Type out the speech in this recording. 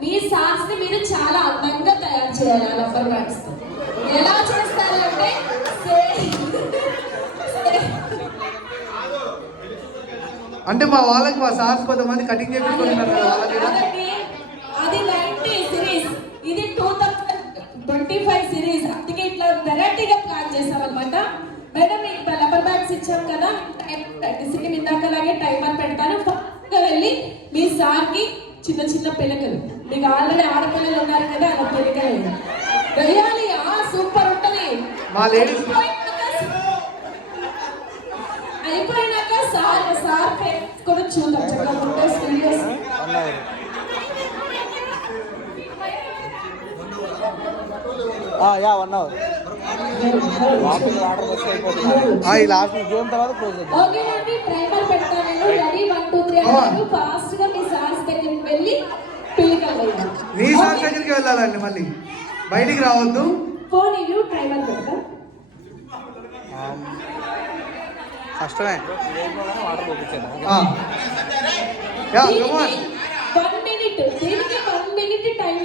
మీ socks ని మీరు చాలా అందంగా తయారు చేయాలి రబ్బర్ బ్యాండ్స్ తో. ఎలా చేస్తారు అంటే అంటే మా వాళ్ళకి మా సార్స్ కొంతమంది కటింగ్ చేయించుకుంటున్నారు కదా వాళ్ళకి అది 90 సిరీస్, ఇది 2025 సిరీస్. అందుకే ఇట్లా వెరైటీగా ప్లాన్ చేసాం అనమాట. మేడం మీకు రబ్బర్ బ్యాండ్స్ ఇచ్చాం కదా, డిసిప్లిన్ ఇందాకలాగే టైమర్ పెడతాను. ఫాస్ట్గా వెళ్ళి మీ సార్కి చిన్న చిన్న పిల్లకలు, మీకు ఆల్రెడీ ఆడపిల్లలు ఉన్నారు కదా, అలా పిల్లకలు వెయ్యాలి. సూపర్ ఉంటుంది. అయిపోయినాక సార్ కూడా చూద్దాం చక్కగా photos videos. Yeah 1 hour last game తర్వాత క్లోజ్ చేద్దాం. ఓకేనండి, ప్రైమర్ పెడతాను. రెడీ 1 2 3 అన్నారు. ఫాస్ట్ గా మీ సార్స్ దగ్గరికి వెళ్ళి పిల్లకలు వేయాలి. మీ సార్స్ దగ్గరికి వెళ్ళాలండి, మళ్ళీ బయటికి రావద్దు. ఫోన్ ఇవ్వు, ప్రైమర్ పెడతా. కష్టమే వాటర్ పోపించాను. 1 మినిట్, దీనికి 1 మినిట్ టైం